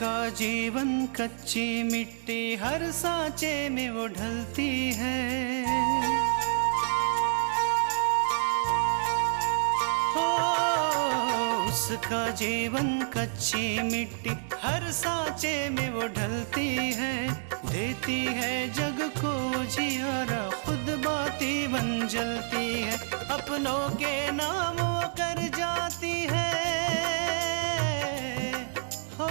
उसका जीवन कच्ची मिट्टी हर सांचे में वो ढलती है। उसका जीवन कच्ची मिट्टी हर सांचे में वो ढलती है। देती है जग को जियारा, खुद बाती बन जलती है। अपनों के नाम वो कर जाती है। हो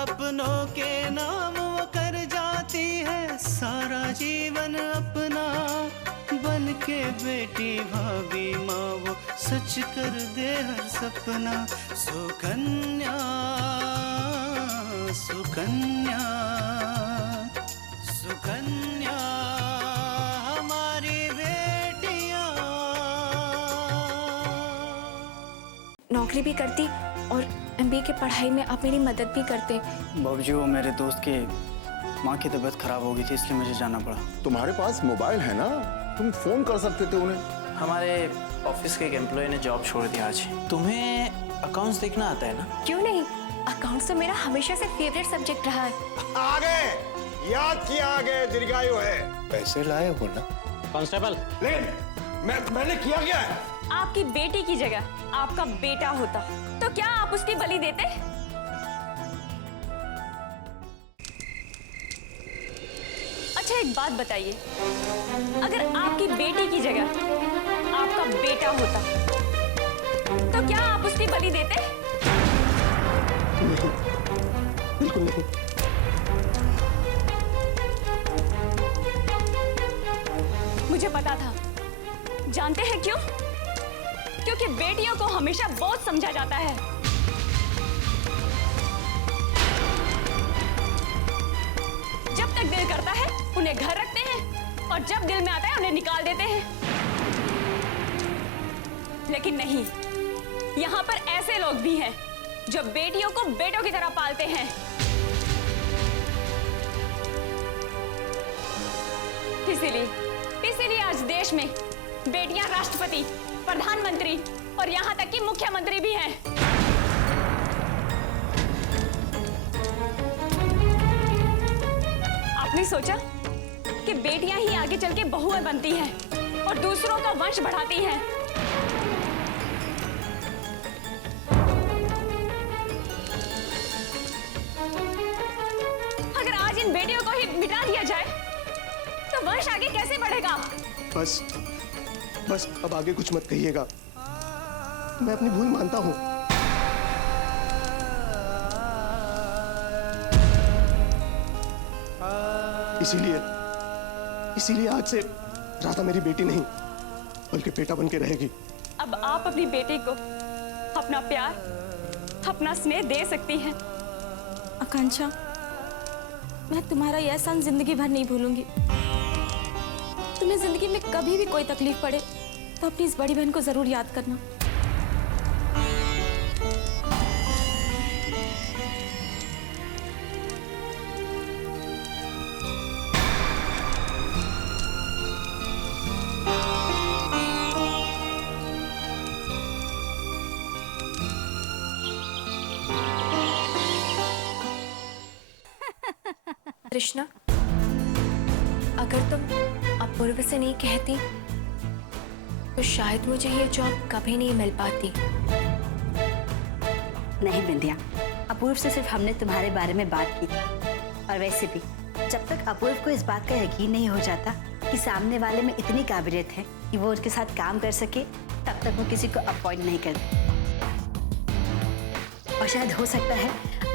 अपनों के नाम वो कर जाती है। सारा जीवन अपना बन के बेटी भाभी माँ वो सच कर दे हर सपना। सुकन्या सुकन्या सुकन्या हमारी बेटियाँ। नौकरी भी करती और MBA की पढ़ाई में आप मेरी मदद भी करते। बाबूजी, वो मेरे दोस्त की माँ की तबीयत खराब हो गई थी, इसलिए मुझे जाना पड़ा। तुम्हारे पास मोबाइल है ना, तुम फोन कर सकते थे उन्हें। हमारे ऑफिस के एक एम्प्लॉय ने जॉब छोड़ दिया आज। तुम्हें अकाउंट्स देखना आता है ना? क्यों नहीं, अकाउंट्स तो मेरा हमेशा से फेवरेट सब्जेक्ट रहा है। आगे याद किया, आगे दीर्घायु है। पैसे लाए हो ना कांस्टेबल? लेकिन मैंने किया क्या है? आपकी बेटी की जगह आपका बेटा होता तो क्या आप उसकी बलि देते? अच्छा एक बात बताइए, अगर आपकी बेटी की जगह आपका बेटा होता तो क्या आप उसकी बलि देते? नहीं, बिल्कुल नहीं। मुझे पता था। जानते हैं क्यों? क्योंकि बेटियों को हमेशा बहुत समझा जाता है। जब तक दिल करता है उन्हें घर रखते हैं और जब दिल में आता है उन्हें निकाल देते हैं। लेकिन नहीं, यहाँ पर ऐसे लोग भी हैं जो बेटियों को बेटों की तरह पालते हैं। इसीलिए आज देश में बेटियां राष्ट्रपति, प्रधानमंत्री और यहाँ तक कि मुख्यमंत्री भी हैं। आपने सोचा कि बेटियां ही आगे चल के बहुएं बनती हैं और दूसरों का वंश बढ़ाती हैं। अगर आज इन बेटियों को ही मिटा दिया जाए तो वंश आगे कैसे बढ़ेगा? बस अब आगे कुछ मत कहिएगा। मैं अपनी भूल मानता हूं। इसीलिए आज से राधा मेरी बेटी नहीं बल्कि बेटा बन के रहेगी। अब आप अपनी बेटी को अपना प्यार, अपना स्नेह दे सकती हैं। आकांक्षा, मैं तुम्हारा यह एहसान जिंदगी भर नहीं भूलूंगी। तुम्हें जिंदगी में कभी भी कोई तकलीफ पड़े तो अपनी इस बड़ी बहन को जरूर याद करना। कृष्णा, अगर तुम अपूर्व से नहीं कहती तो शायद मुझे ये जॉब कभी नहीं मिल पाती। नहीं बिंदिया, अपूर्व से सिर्फ हमने तुम्हारे बारे में बात की थी। और वैसे भी जब तक अपूर्व को इस बात का यकीन नहीं हो जाता कि सामने वाले में इतनी काबिलियत है कि वो उसके साथ काम कर सके, तब तक वो किसी को अपॉइंट नहीं करती। और शायद हो सकता है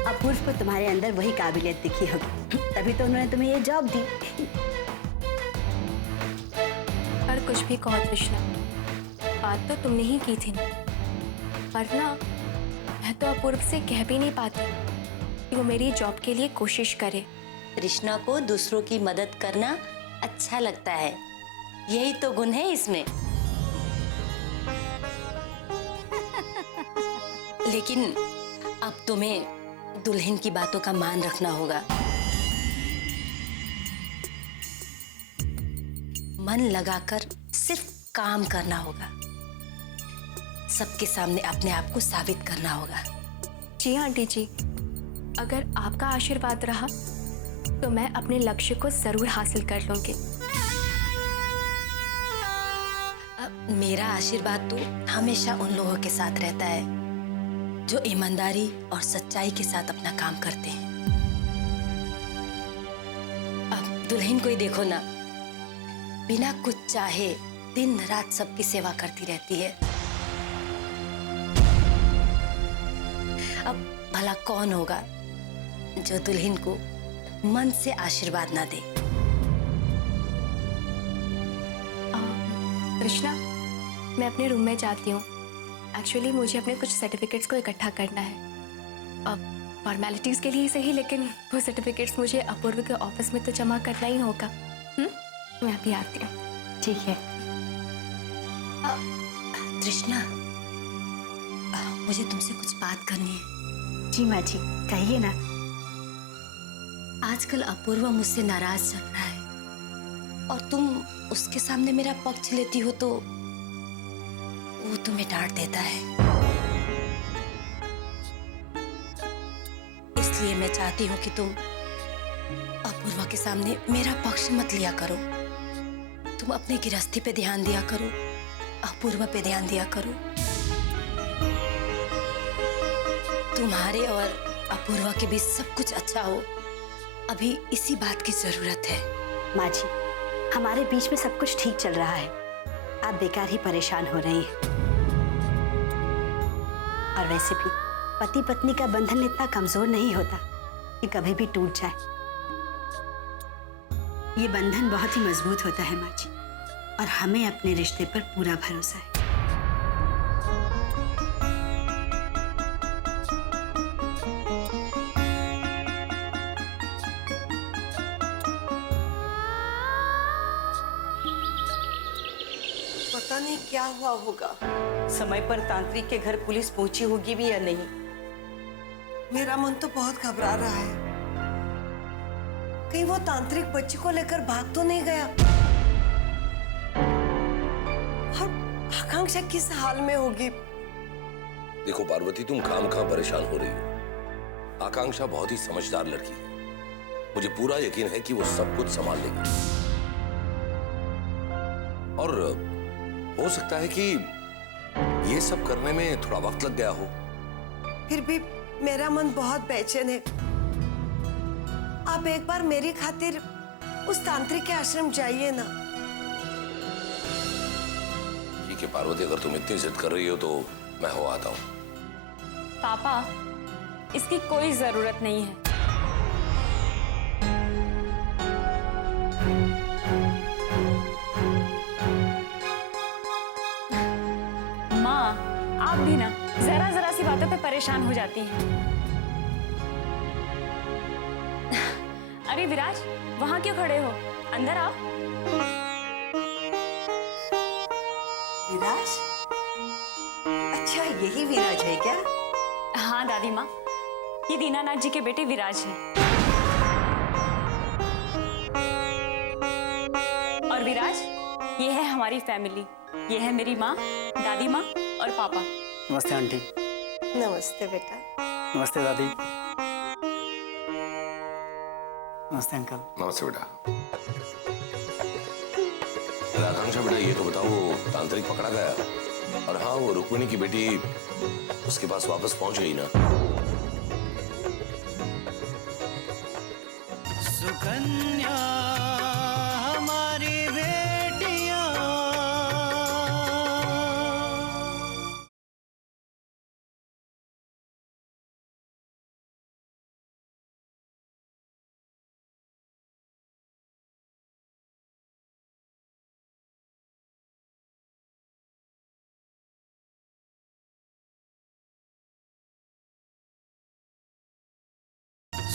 अपूर्व को तुम्हारे अंदर वही काबिलियत दिखी होगी, तभी तो उन्होंने तुम्हें ये जॉब दी। और कुछ भी कहो कृष्णा, बात तो तुमने ही की थी ना, वरना मैं तो अपूर्व से कह भी नहीं पाती कि वो मेरी जॉब के लिए कोशिश करे। कृष्णा को दूसरों की मदद करना अच्छा लगता है, यही तो गुण है इसमें। लेकिन अब तुम्हें दुल्हन की बातों का मान रखना होगा। मन लगाकर सिर्फ काम करना होगा, सबके सामने अपने आप को साबित करना होगा, जी हाँ आंटी जी, अगर आपका आशीर्वाद रहा तो मैं अपने लक्ष्य को जरूर हासिल कर लूंगी। मेरा आशीर्वाद तो हमेशा उन लोगों के साथ रहता है जो ईमानदारी और सच्चाई के साथ अपना काम करते हैं। अब दुल्हन को ही देखो ना, बिना कुछ चाहे दिन रात सबकी सेवा करती रहती है। अब भला कौन होगा जो दुल्हन को मन से आशीर्वाद ना दे। कृष्णा, मैं अपने रूम में जाती हूँ। एक्चुअली मुझे अपने कुछ सर्टिफिकेट्स को इकट्ठा करना है। अब फॉर्मेलिटीज़ के लिए ही सही, लेकिन वो सर्टिफिकेट्स मुझे अपूर्व के ऑफिस में तो जमा करना ही होगा। मैं अभी आती हूँ। ठीक है। तृष्णा, मुझे तुमसे कुछ बात करनी है। जी माँ जी, कहिए ना। आजकल अपूर्व मुझसे नाराज चल रहा है और तुम उसके सामने मेरा पक्ष लेती हो तो वो तुम्हें डांट देता है। इसलिए मैं चाहती हूँ कि तुम अपूर्वा के सामने मेरा पक्ष मत लिया करो। तुम अपनी गृहस्थी पे ध्यान दिया करो, अपूर्वा पे ध्यान दिया करो। तुम्हारे और अपूर्वा के बीच सब कुछ अच्छा हो, अभी इसी बात की जरूरत है। माँ जी, हमारे बीच में सब कुछ ठीक चल रहा है, आप बेकार ही परेशान हो रही हैं। और वैसे भी पति पत्नी का बंधन इतना कमजोर नहीं होता कि कभी भी टूट जाए। ये बंधन बहुत ही मजबूत होता है माँ जी, और हमें अपने रिश्ते पर पूरा भरोसा है। पता नहीं क्या हुआ होगा। समय पर तांत्रिक के घर पुलिस पहुंची होगी भी या नहीं। मेरा मन तो बहुत घबरा रहा है। कहीं वो तांत्रिक बच्ची को लेकर भाग तो नहीं गया। और आकांक्षा किस हाल में होगी। देखो पार्वती, तुम खामखा परेशान हो रही हो। आकांक्षा बहुत ही समझदार लड़की है। मुझे पूरा यकीन है कि वो सब कुछ संभाल लेगी। और हो सकता है कि ये सब करने में थोड़ा वक्त लग गया हो। फिर भी मेरा मन बहुत बेचैन है। आप एक बार मेरी खातिर उस तांत्रिक के आश्रम जाइए ना। ठीक है पार्वती, अगर तुम इतनी जिद कर रही हो तो मैं हो आता हूँ। पापा, इसकी कोई जरूरत नहीं है। माँ, आप भी ना जरा जरा सी बातों पे परेशान हो जाती हैं। अरे विराज, वहां क्यों खड़े हो? अंदर आओ। विराज? अच्छा, यही विराज है क्या? हाँ दादी माँ, ये दीनानाथ जी के बेटे विराज हैं। और विराज, ये है हमारी फैमिली। ये है मेरी माँ, दादी माँ और पापा। नमस्ते आंटी। नमस्ते बेटा। नमस्ते दादी। नमस्ते अंकल। नमस्ते बेटा। आकांक्षा बेटा, ये तो बताओ वो तांत्रिक पकड़ा गया? और हाँ, वो रुक्मिणी की बेटी उसके पास वापस पहुंच गई ना? सुकन्या हमारी बेटियां।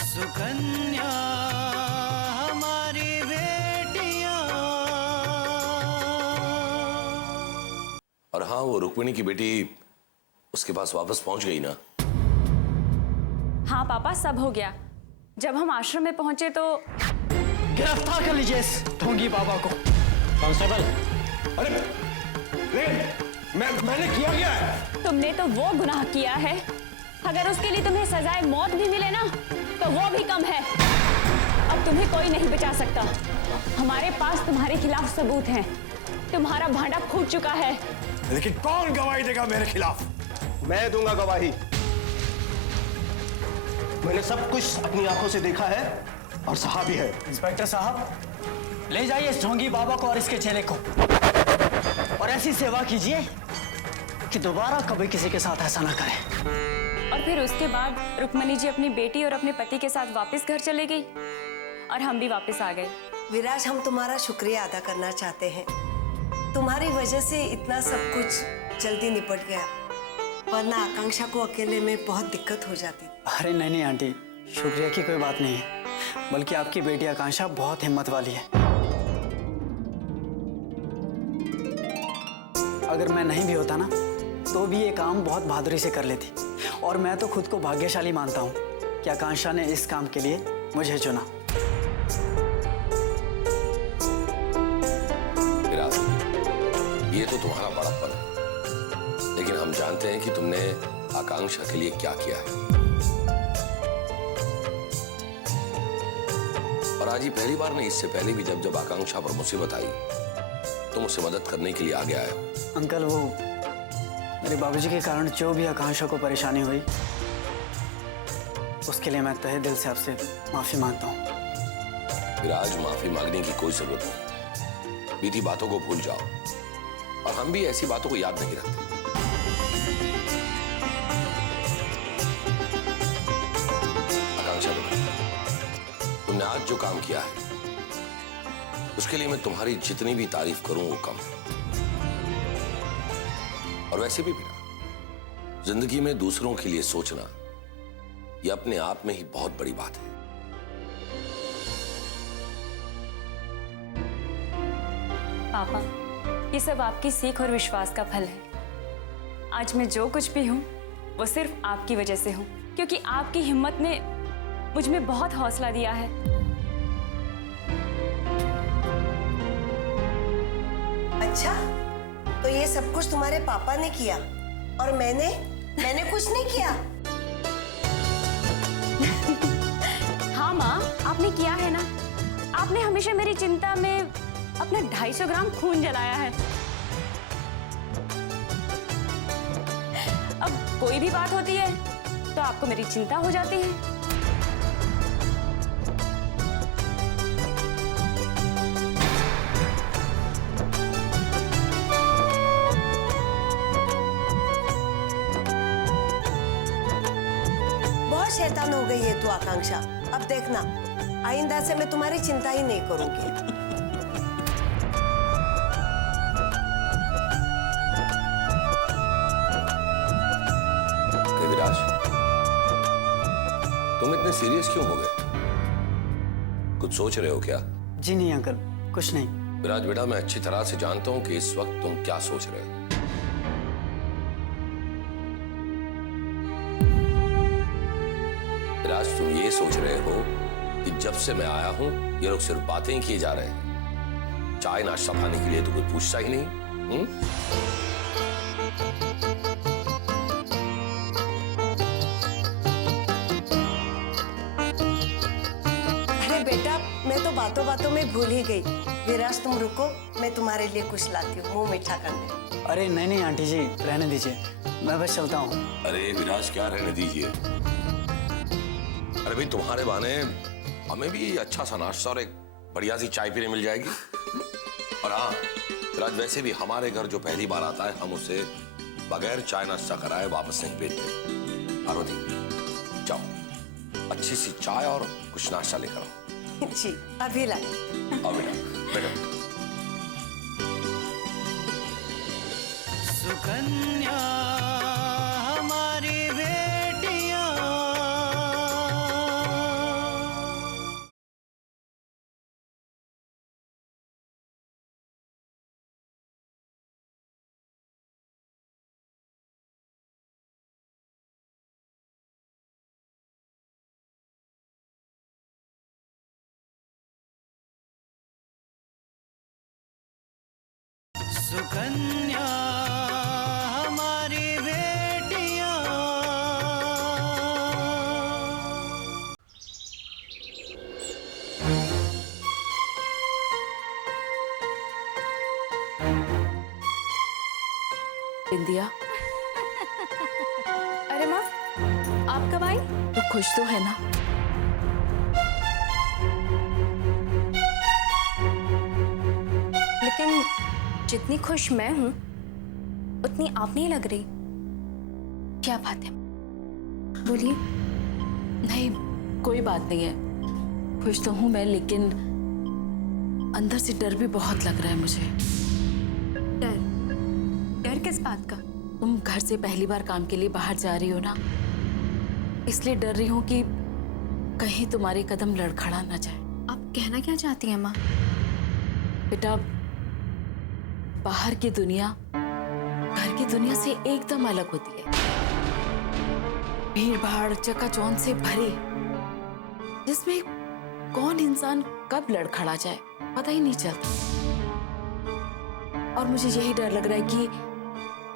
सुकन्या हमारी बेटियां। और हाँ, वो रुक्मिणी की बेटी उसके पास वापस पहुंच गई ना? हाँ पापा, सब हो गया। जब हम आश्रम में पहुंचे तो गिरफ्तार कर लीजिए इस ढोंगी बाबा को। कांस्टेबल। अरे मैंने किया क्या है? तुमने तो वो गुनाह किया है अगर उसके लिए तुम्हें सजाए मौत भी मिले ना तो वो भी कम है। अब तुम्हें कोई नहीं बचा सकता। हमारे पास तुम्हारे खिलाफ सबूत हैं। तुम्हारा भांडा फूट चुका है। लेकिन कौन गवाही देगा मेरे खिलाफ? मैं दूंगा गवाही। मैंने सब कुछ अपनी आंखों से देखा है और सहा भी है। इंस्पेक्टर साहब, ले जाइए इस ढोंगी बाबा को और इसके चेले को, और ऐसी सेवा कीजिए कि दोबारा कभी किसी के साथ ऐसा ना करें। और फिर उसके बाद रुक्मणी जी अपनी बेटी और अपने पति के साथ वापस घर चले गई और हम भी वापस आ गए। विराज, हम तुम्हारा शुक्रिया अदा करना चाहते हैं। तुम्हारी वजह से इतना सब कुछ जल्दी निपट गया, वरना आकांक्षा को अकेले में बहुत दिक्कत हो जाती। अरे नहीं नहीं आंटी, शुक्रिया की कोई बात नहीं है, बल्कि आपकी बेटी आकांक्षा बहुत हिम्मत वाली है। अगर मैं नहीं भी होता ना तो भी ये काम बहुत बहादुरी से कर लेती, और मैं तो खुद को भाग्यशाली मानता हूँ कि आकांक्षा ने इस काम के लिए मुझे चुना। ये तो तुम्हारा बड़प्पन है, लेकिन हम जानते हैं कि तुमने आकांक्षा के लिए क्या किया है। और आज ही पहली बार नहीं, इससे पहले भी जब जब आकांक्षा पर मुसीबत आई तुम उससे मदद करने के लिए आगे आए हो। अंकल, वो मेरे बाबूजी के कारण जो भी आकांक्षा को परेशानी हुई उसके लिए मैं तहे दिल से आपसे माफी मांगता हूँ। विराज, माफी मांगने की कोई जरूरत नहीं। बीती बातों को भूल जाओ, और हम भी ऐसी बातों को याद नहीं रखते। आकांक्षा, तुमने आज जो काम किया है उसके लिए मैं तुम्हारी जितनी भी तारीफ करूं वो कम है। और वैसे भी बिना जिंदगी में दूसरों के लिए सोचना यह अपने आप में ही बहुत बड़ी बात है। पापा, ये सब आपकी सीख और विश्वास का फल है। आज मैं जो कुछ भी हूँ वो सिर्फ आपकी वजह से हूँ, क्योंकि आपकी हिम्मत ने मुझ में बहुत हौसला दिया है। अच्छा, तो ये सब कुछ तुम्हारे पापा ने किया और मैंने कुछ नहीं किया? हाँ माँ, आपने किया है ना। आपने हमेशा मेरी चिंता में अपना 250 ग्राम खून जलाया है। अब कोई भी बात होती है तो आपको मेरी चिंता हो जाती है। बहुत शैतान हो गई है तू आकांक्षा। अब देखना, आइंदा से मैं तुम्हारी चिंता ही नहीं करूंगी। विराज, तुम इतने सीरियस क्यों हो गए? कुछ सोच रहे हो क्या? जी नहीं अंकल, कुछ नहीं। विराज बेटा, मैं अच्छी तरह से जानता हूं कि इस वक्त तुम क्या सोच रहे हो। विराज, तुम ये सोच रहे हो कि जब से मैं आया हूं ये लोग सिर्फ बातें ही किए जा रहे हैं, चाय नाश्ता पाने के लिए तो कोई पूछता ही नहीं। अरे बेटा, मैं तो बातों बातों में भूल ही गई। विराज, तुम रुको, मैं तुम्हारे लिए कुछ लाती हूँ मुंह मीठा करने। अरे नहीं नहीं आंटी जी, रहने दीजिए, मैं बस चलता हूँ। अरे विराज, क्या रहने दीजिए? अरे भाई, तुम्हारे बहाने हमें भी अच्छा सा नाश्ता और एक बढ़िया सी चाय पीने मिल जाएगी। और हाँ विराज, वैसे भी हमारे घर जो पहली बार आता है हम उसे बगैर चाय नाश्ता कराए वापस नहीं भेजते। पार्वती, जाओ अच्छी सी चाय और कुछ नाश्ता लेकर आओ। जी, अभी लाई। आओ बेटा, बेटा। सुकन्या हमारी बेटियां, सुकन्या हमारी बेटियां, बिंदिया। अरे माँ, आप कब आई? तो खुश तो है ना? लेकिन जितनी खुश मैं हूँ उतनी आप नहीं लग रही। क्या बात है? बोलिए। नहीं, कोई बात नहीं है। खुश तो हूं मैं, लेकिन अंदर से डर भी बहुत लग रहा है मुझे। डर? डर किस बात का? तुम घर से पहली बार काम के लिए बाहर जा रही हो ना, इसलिए डर रही हूं कि कहीं तुम्हारे कदम लड़खड़ा ना जाए। आप कहना क्या चाहती हैं माँ? बेटा, बाहर की दुनिया घर की दुनिया से एकदम अलग होती है। भीड़ भाड़ चकाचौंध से भरी, जिसमें कौन इंसान कब लड़खड़ा जाए पता ही नहीं चलता। और मुझे यही डर लग रहा है कि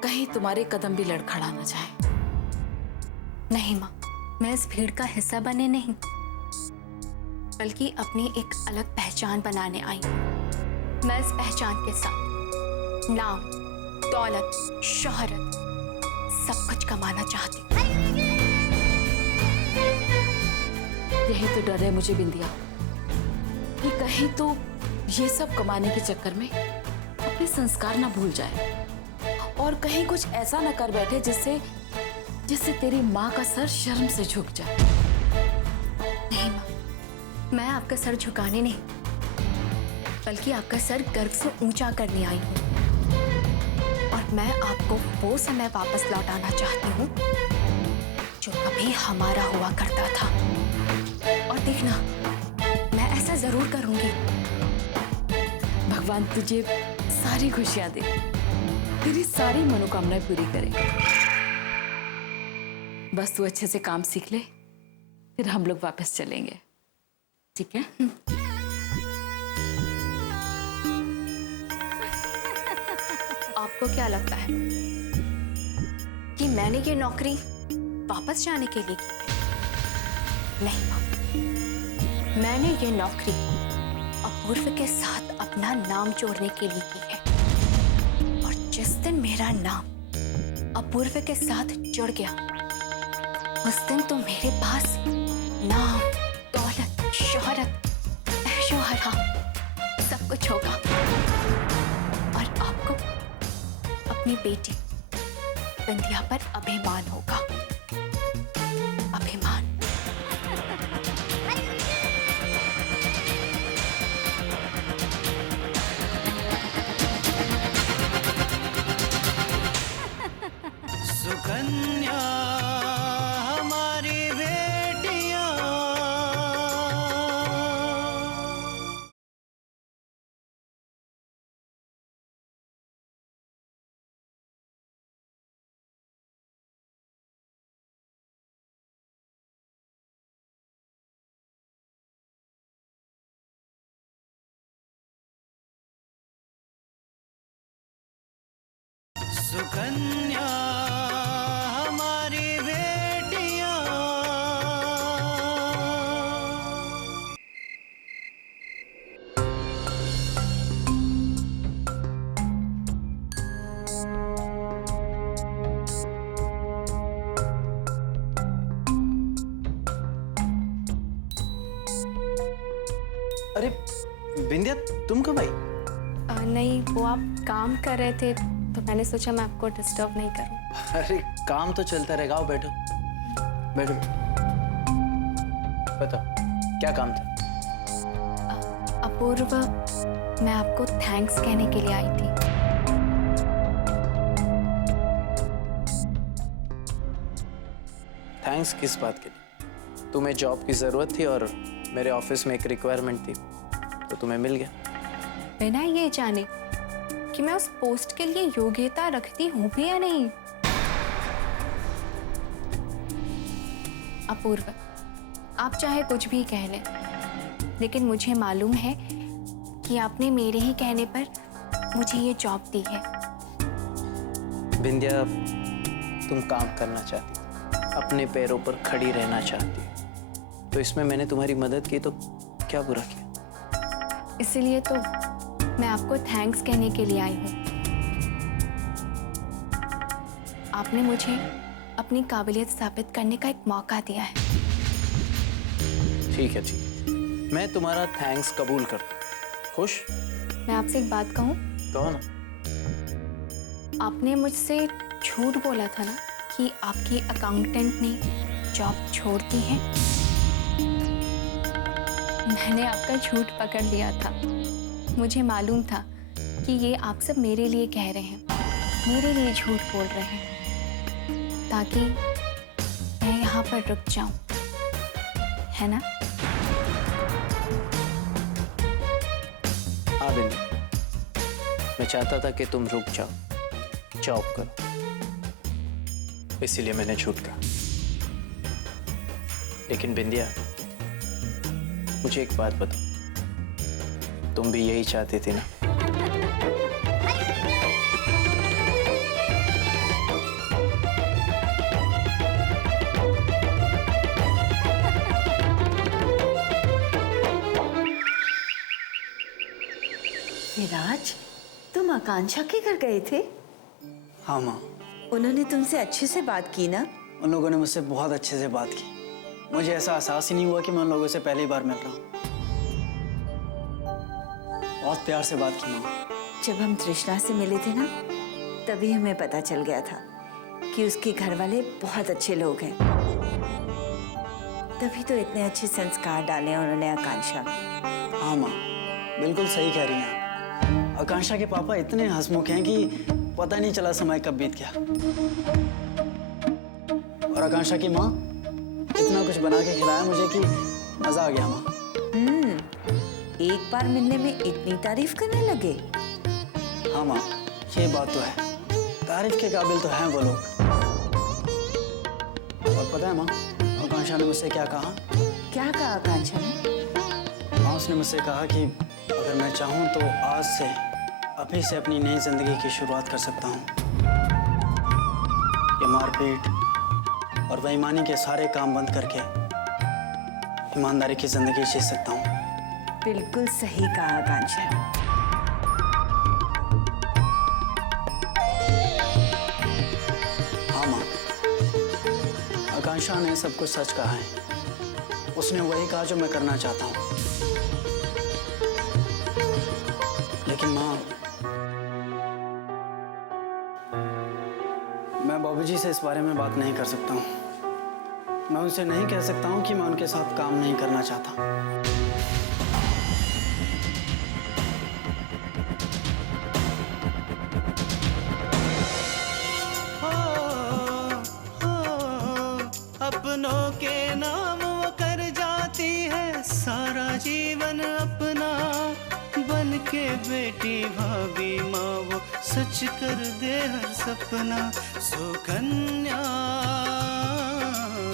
कहीं तुम्हारे कदम भी लड़खड़ा ना जाए। नहीं माँ, मैं इस भीड़ का हिस्सा बने नहीं, बल्कि अपनी एक अलग पहचान बनाने आई हूँ। मैं इस पहचान के साथ नाम, दौलत, शोहरत सब कुछ कमाना चाहती हूँ। यही तो डर है मुझे बिंदिया, कि कहीं तो ये सब कमाने के चक्कर में अपने संस्कार ना भूल जाए, और कहीं कुछ ऐसा ना कर बैठे जिससे तेरी माँ का सर शर्म से झुक जाए। नहीं माँ, मैं आपका सर झुकाने नहीं, बल्कि आपका सर गर्व से ऊंचा करने आई हूँ। और मैं आपको वो समय वापस लौटाना चाहती हूँ जो कभी हमारा हुआ करता था। और देखना, मैं ऐसा जरूर करूंगी। भगवान तुझे सारी खुशियां दे, तेरी सारी मनोकामनाएं पूरी करे। बस तू अच्छे से काम सीख ले, फिर हम लोग वापस चलेंगे, ठीक है? आपको क्या लगता है कि मैंने ये नौकरी वापस जाने के लिए की है? नहीं माँ, मैंने ये नौकरी अपूर्व के साथ अपना नाम जोड़ने के लिए की है। और जिस दिन मेरा नाम अपूर्व के साथ जुड़ गया, उस दिन तो मेरे पास नाम, दौलत, शोहरत, ऐशो आराम सब कुछ होगा। और आपको अपनी बेटी बिंदिया पर अभिमान होगा। अभिमान। सुकन्या हमारी बेटियां। सुकन्या हमारी बेटियां। अरे बिंदिया, तुम कब आई? नहीं, वो आप काम कर रहे थे तो मैंने सोचा मैं आपको डिस्टर्ब नहीं करूं। अरे काम तो चलता रहेगा। आओ बैठो बैठो। बताओ क्या काम था? अपूर्व, मैं आपको थैंक्स कहने के लिए आई थी। थैंक्स किस बात के लिए? तुम्हें जॉब की जरूरत थी और मेरे ऑफिस में एक रिक्वायरमेंट थी, तो तुम्हें मिल गया। बिना ये जाने कि मैं उस पोस्ट के लिए योग्यता रखती हूँ भी या नहीं। अपूर्व, आप चाहे कुछ भी कह लें, लेकिन मुझे मालूम है कि आपने मेरे ही कहने पर मुझे ये जॉब दी है। बिंदिया, तुम काम करना चाहती, अपने पैरों पर खड़ी रहना चाहती, तो इसमें मैंने तुम्हारी मदद की तो क्या बुरा किया? इसलिए तो मैं आपको थैंक्स कहने के लिए आई हूँ। आपने मुझे अपनी काबिलियत साबित करने का एक मौका दिया है। ठीक है, ठीक, मैं तुम्हारा थैंक्स कबूल करता हूँ। खुश? मैं आपसे एक बात कहूँ? कहो ना। आपने मुझसे झूठ बोला था ना कि आपकी अकाउंटेंट ने जॉब छोड़ दी है। मैंने आपका झूठ पकड़ लिया था। मुझे मालूम था कि ये आप सब मेरे लिए कह रहे हैं, मेरे लिए झूठ बोल रहे हैं, ताकि मैं यहाँ पर रुक जाऊं, है ना? हाँ बिंदी, मैं चाहता था कि तुम रुक जाओ, जॉब करो, इसीलिए मैंने झूठ कहा। लेकिन बिंदिया, मुझे एक बात बताओ, तुम भी यही चाहती थी ना? विराज, तुम आकांक्षा के घर गए थे? हाँ माँ। उन्होंने तुमसे अच्छे से बात की ना? उन लोगों ने मुझसे बहुत अच्छे से बात की। मुझे ऐसा एहसास ही नहीं हुआ कि मैं उन लोगों से पहली बार मिल रहा हूँ। बहुत प्यार से बात की माँ। जब हम तृष्णा से मिले थे ना, तभी हमें पता चल गया था कि उसके घर वाले बहुत अच्छे लोग हैं। तभी तो इतने अच्छे संस्कार डाले उन्होंने आकांक्षा में। हाँ माँ, बिल्कुल सही कह रही हैं। आकांक्षा के पापा इतने हंसमुख हैं कि पता नहीं चला समय कब बीत गया। और आकांक्षा की माँ इतना कुछ बना के खिलाया मुझे कि मजा आ गया माँ। एक बार मिलने में इतनी तारीफ करने लगे? हाँ माँ, ये बात तो है, तारीफ के काबिल तो हैं वो लोग। और पता है माँ, आकांक्षा ने मुझसे क्या कहा? क्या कहा आकांक्षा ने? माँ, उसने मुझसे कहा कि अगर मैं चाहूँ तो आज से अभी से अपनी नई जिंदगी की शुरुआत कर सकता हूँ। ये मारपीट और बेईमानी के सारे काम बंद करके ईमानदारी की जिंदगी जी सकता हूँ। बिल्कुल सही कहा आकांक्षा ने। हाँ माँ, आकांक्षा ने सब कुछ सच कहा है। उसने वही कहा जो मैं करना चाहता हूँ। लेकिन माँ, मैं बाबूजी से इस बारे में बात नहीं कर सकता हूँ। मैं उनसे नहीं कह सकता हूँ कि मैं उनके साथ काम नहीं करना चाहता। अपनों के नाम वो कर जाती है सारा जीवन अपना, बन के बेटी भाभी माँ वो सच कर दे हर सपना। सुकन्या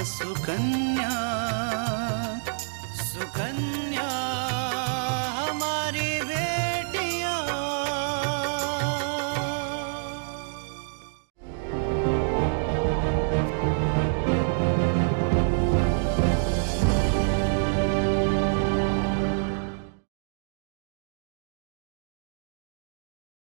सुकन्या सुकन्या